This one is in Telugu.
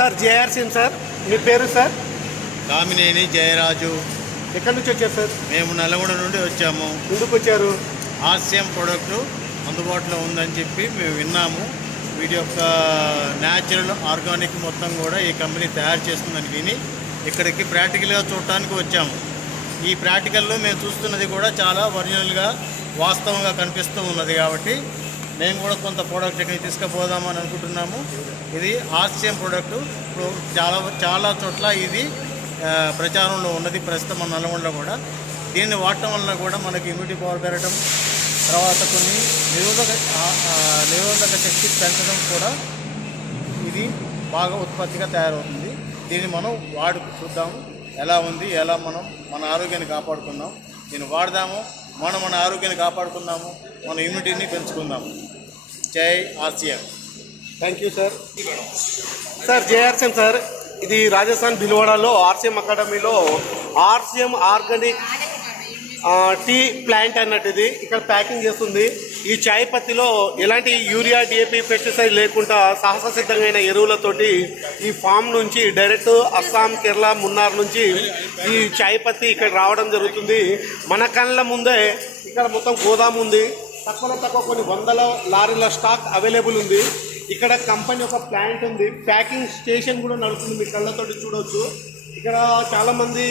సార్ జేఆర్సీ సార్, మీ పేరు సార్? కామినేని జయరాజు. ఎక్కడి నుంచి వచ్చారు సార్? మేము నల్గొండ నుండి వచ్చాము. ఎందుకు వచ్చారు? ఆర్సిఎం ప్రోడక్ట్ అందుబాటులో ఉందని చెప్పి మేము విన్నాము. వీటి యొక్క న్యాచురల్ ఆర్గానిక్ మొత్తం కూడా ఈ కంపెనీ తయారు చేస్తుందని విని ఇక్కడికి ప్రాక్టికల్గా చూడటానికి వచ్చాము. ఈ ప్రాక్టికల్లో మేము చూస్తున్నది కూడా చాలా ఒరిజినల్గా వాస్తవంగా కనిపిస్తూ ఉన్నది. కాబట్టి మేము కూడా కొంత ప్రోడక్ట్ ఇక్కడికి తీసుకుపోదామని అనుకుంటున్నాము. ఇది ఆర్సిఎం ప్రోడక్ట్. ఇప్పుడు చాలా చోట్ల ఇది ప్రచారంలో ఉన్నది ప్రస్తుతం మన నల్గొండలో కూడా. దీన్ని వాడటం వలన కూడా మనకి ఇమ్యూనిటీ పవర్ పెరగడం, తర్వాత కొన్ని నిరోధక శక్తి పెంచడం కూడా ఇది బాగా ఉత్పత్తిగా తయారవుతుంది. దీన్ని మనం వాడి చూద్దాము ఎలా ఉంది, ఎలా మనం మన ఆరోగ్యాన్ని కాపాడుకుందాం. దీన్ని వాడదాము, మన ఆరోగ్యాన్ని కాపాడుకుందాము, మన ఇమ్యూనిటీని పెంచుకుందాము. జై RCM. Thank you sir. Sir JRCM sir, ఇది రాజస్థాన్ భిల్వాడాలో ఆర్సిఎం అకాడమీలో ఆర్సిఎం ఆర్గానిక్ టీ ప్లాంట్ అన్నట్టు ఇది ఇక్కడ ప్యాకింగ్ చేస్తుంది. ఈ చాయ్ పత్తిలో ఎలాంటి యూరియా, డిఏపి, పెస్టిసైడ్ లేకుండా సాహస సిద్ధమైన ఎరువులతోటి ఈ ఫామ్ నుంచి డైరెక్ట్ అస్సాం, కేరళ, మున్నార్ నుంచి ఈ చాయ్ పత్తి ఇక్కడ రావడం జరుగుతుంది. మన కళ్ళ ముందే ఇక్కడ మొత్తం గోదాము ఉంది. తక్కువ కొన్ని వందల లారీల స్టాక్ అవైలబుల్ ఉంది. ఇక్కడ కంపెనీ ఒక ప్లాంట్ ఉంది, ప్యాకింగ్ స్టేషన్ కూడా నడుస్తుంది. మీ కళ్ళతోటి చూడవచ్చు. ఇక్కడ చాలామంది